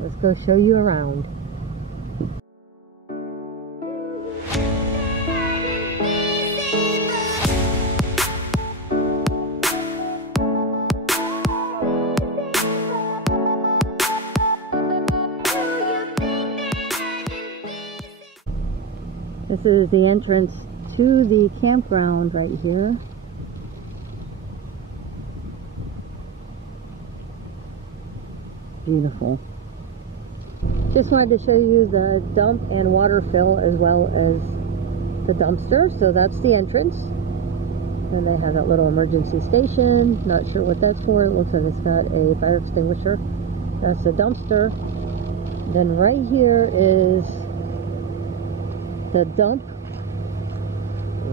Let's go show you around. This is the entrance to the campground right here. Beautiful. Just wanted to show you the dump and water fill as well as the dumpster. So that's the entrance. And they have that little emergency station. Not sure what that's for. It looks like it's got a fire extinguisher. That's the dumpster. Then right here is the dump.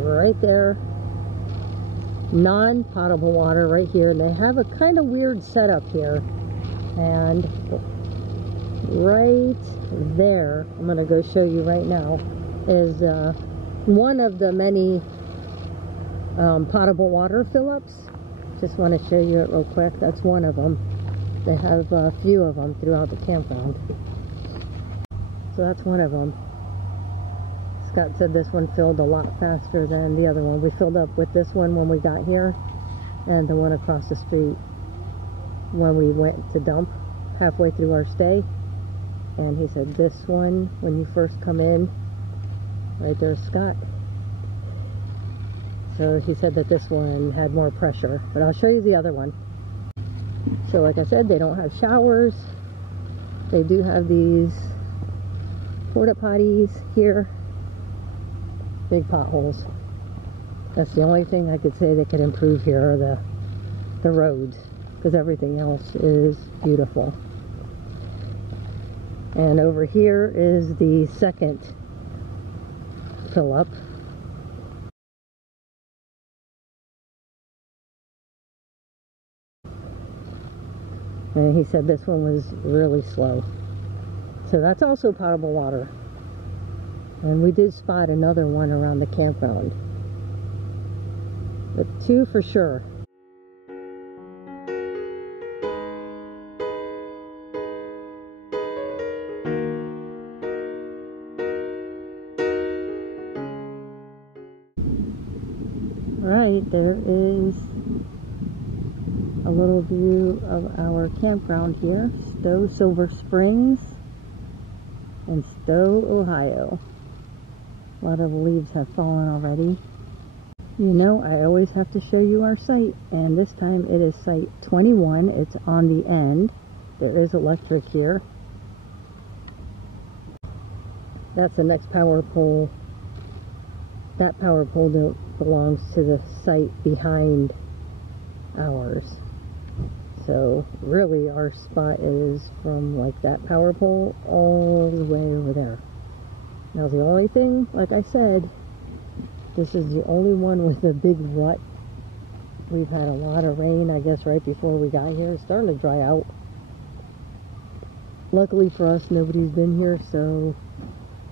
Right there. Non-potable water right here. And they have a kind of weird setup here. And right there, I'm going to go show you right now, is one of the many potable water fill-ups. Just want to show you it real quick. That's one of them. They have a few of them throughout the campground. So that's one of them. Scott said this one filled a lot faster than the other one. We filled up with this one when we got here, and the one across the street when we went to dump halfway through our stay. And he said this one, when you first come in, right there's Scott. So he said that this one had more pressure, but I'll show you the other one. So like I said, they don't have showers. They do have these porta potties here. Big potholes. That's the only thing I could say they could improve here are the roads, because everything else is beautiful. And over here is the second fill up. And he said this one was really slow. So that's also potable water. And we did spot another one around the campground. But two for sure. Alright, there is a little view of our campground here. Stow Silver Springs and Stow, Ohio. A lot of the leaves have fallen already. You know, I always have to show you our site, and this time it is site 21. It's on the end. There is electric here. That's the next power pole. That power pole belongs to the site behind ours. So really our spot is from like that power pole all the way over there. Now the only thing, like I said, this is the only one with a big rut. We've had a lot of rain, I guess, right before we got here. It's starting to dry out. Luckily for us, nobody's been here, so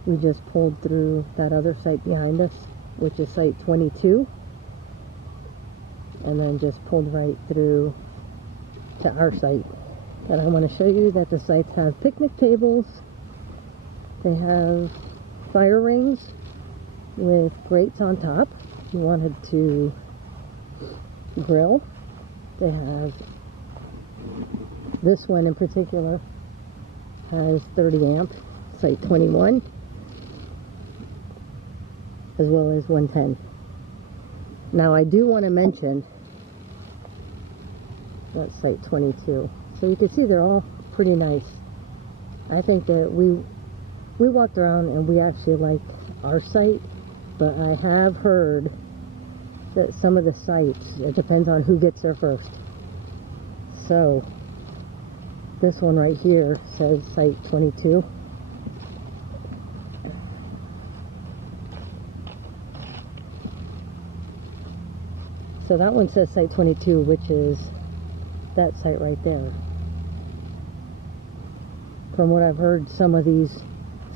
we just pulled through that other site behind us, which is site 22, and then just pulled right through to our site. And I want to show you that the sites have picnic tables. They have fire rings with grates on top if you wanted to grill. They have, this one in particular has 30 amp, site 21, as well as 110. Now I do want to mention that's site 22. So you can see they're all pretty nice. I think that we walked around and we actually like our site, but I have heard that some of the sites, it depends on who gets there first. So this one right here says site 22. So that one says site 22, which is that site right there. From what I've heard, some of these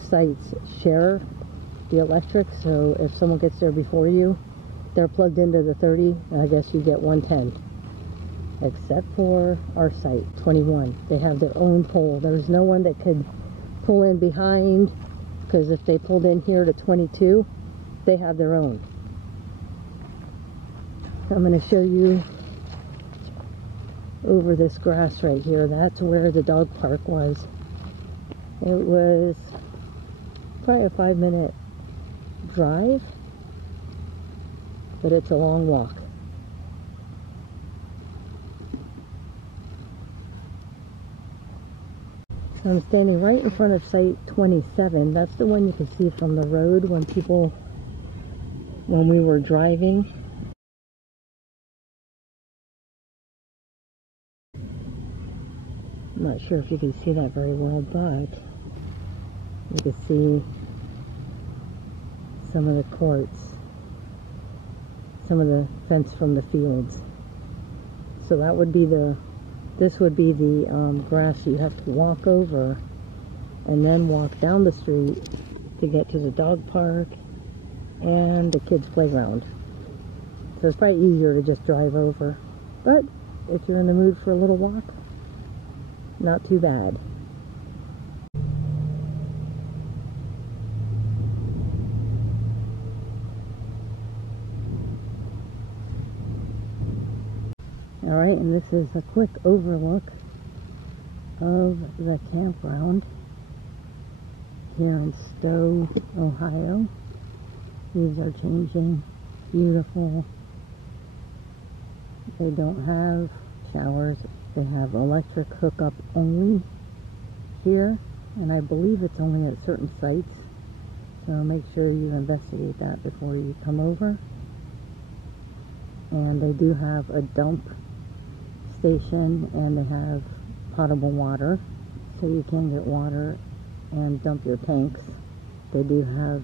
sites share the electric, so if someone gets there before you, they're plugged into the 30, and I guess you get 110. except for our site, 21. They have their own pole. There's no one that could pull in behind, because if they pulled in here to 22, they have their own. I'm going to show you over this grass right here. That's where the dog park was. It was probably a 5-minute drive, but it's a long walk. So I'm standing right in front of site 27. That's the one you can see from the road when we were driving. I'm not sure if you can see that very well, but you can see some of the courts, some of the fence from the fields. So that would be this would be the grass you have to walk over and then walk down the street to get to the dog park and the kids' playground. So it's probably easier to just drive over. But if you're in the mood for a little walk, not too bad. Alright, and this is a quick overlook of the campground here in Stow, Ohio. Leaves are changing. Beautiful. They don't have showers. They have electric hookup only here, and I believe it's only at certain sites. So make sure you investigate that before you come over. And they do have a dump station, and they have potable water, so you can get water and dump your tanks. They do have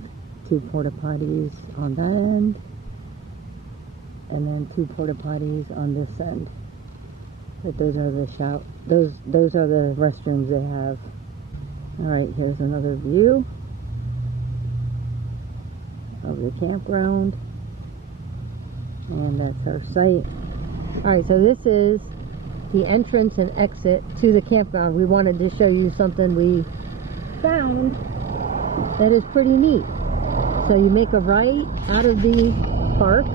2 porta potties on that end, and then 2 porta potties on this end. But those are the those are the restrooms they have. All right, here's another view of the campground, and that's our site. All right, so this is the entrance and exit to the campground. We wanted to show you something we found that is pretty neat. So you make a right out of the park.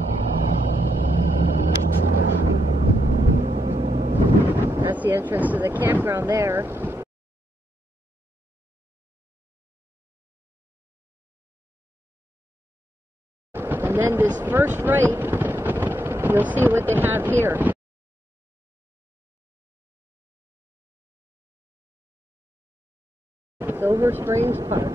That's the entrance to the campground there. And then this first right, you'll see what they have here. Silver Springs Park.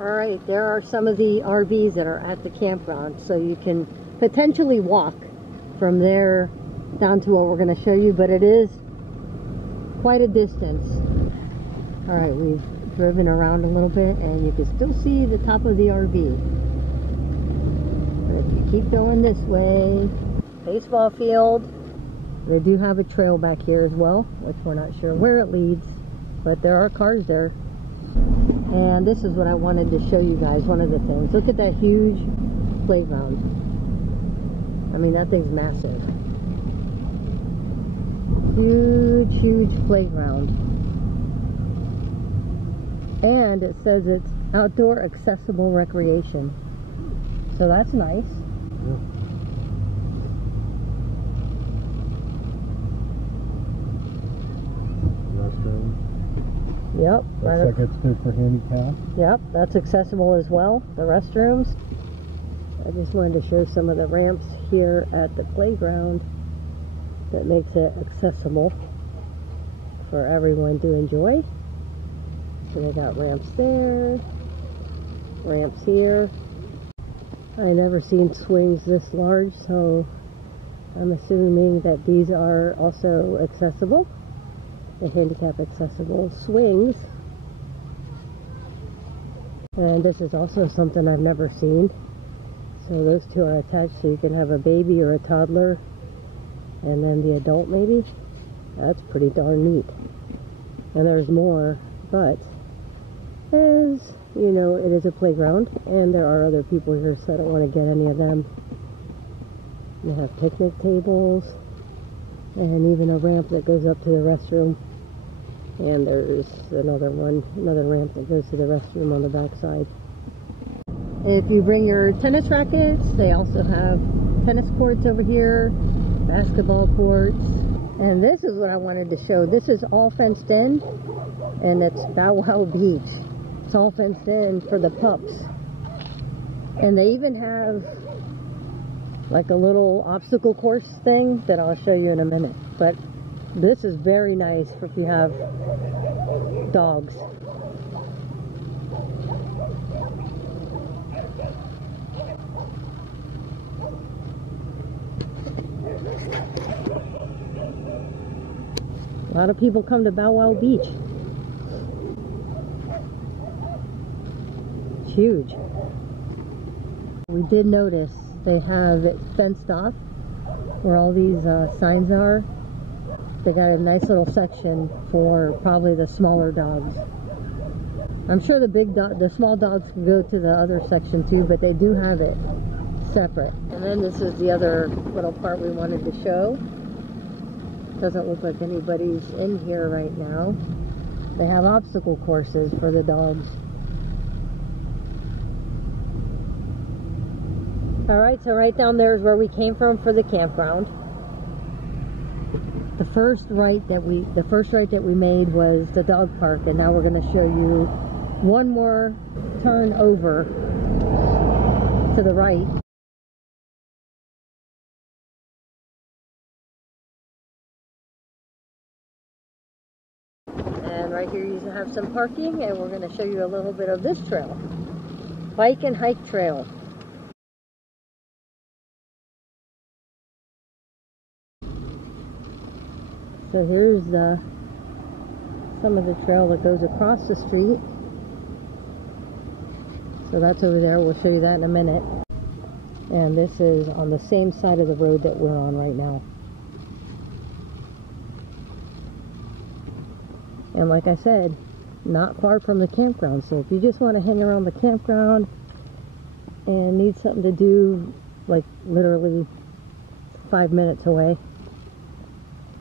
Alright, there are some of the RVs that are at the campground, so you can potentially walk from there down to what we're going to show you, but it is quite a distance. Alright, we've driven around a little bit and you can still see the top of the RV. But if you keep going this way, baseball field, they do have a trail back here as well, which we're not sure where it leads, but there are cars there. And this is what I wanted to show you guys, one of the things. Look at that huge playground. I mean, that thing's massive. Huge, huge playground. And it says it's outdoor accessible recreation. So that's nice. Yeah. Restroom. Yep. Looks like it's good for handicap. Yep, that's accessible as well, the restrooms. I just wanted to show some of the ramps here at the playground that makes it accessible for everyone to enjoy. So they got ramps there, ramps here. I never seen swings this large, so I'm assuming that these are also accessible, the handicap accessible swings. And this is also something I've never seen. So those two are attached, so you can have a baby or a toddler and then the adult maybe. That's pretty darn neat. And there's more, but as you know, it is a playground and there are other people here, so I don't want to get any of them. You have picnic tables and even a ramp that goes up to the restroom. And there's another ramp that goes to the restroom on the back side. If you bring your tennis rackets, they also have tennis courts over here, basketball courts. And this is what I wanted to show. This is all fenced in, and it's Bow Wow Beach. It's all fenced in for the pups. And they even have like a little obstacle course thing that I'll show you in a minute. But this is very nice for if you have dogs. A lot of people come to Bow Wow Beach. It's huge. We did notice they have it fenced off where all these signs are. They got a nice little section for probably the smaller dogs. I'm sure the small dogs can go to the other section too, but they do have it separate. And then this is the other little part we wanted to show. Doesn't look like anybody's in here right now. They have obstacle courses for the dogs. Alright, so right down there is where we came from for the campground. The first right that we made was the dog park, and now we're going to show you one more turn over to the right. And right here you have some parking, and we're going to show you a little bit of this trail. Bike and hike trail. So here's some of the trail that goes across the street. So that's over there. We'll show you that in a minute. And this is on the same side of the road that we're on right now. And like I said, not far from the campground. So if you just want to hang around the campground and need something to do, like literally 5 minutes away,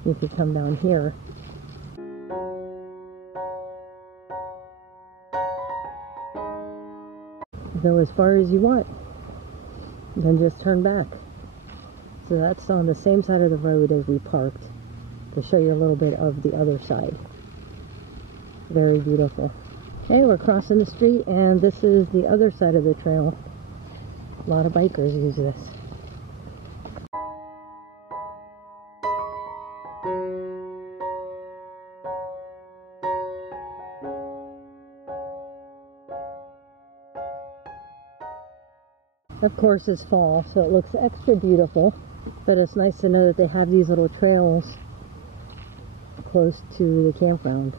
you could come down here. Go as far as you want, then just turn back. So that's on the same side of the road as we parked, to show you a little bit of the other side. Very beautiful. Okay, we're crossing the street, and this is the other side of the trail. A lot of bikers use this. Of course, it's fall, so it looks extra beautiful, but it's nice to know that they have these little trails close to the campground.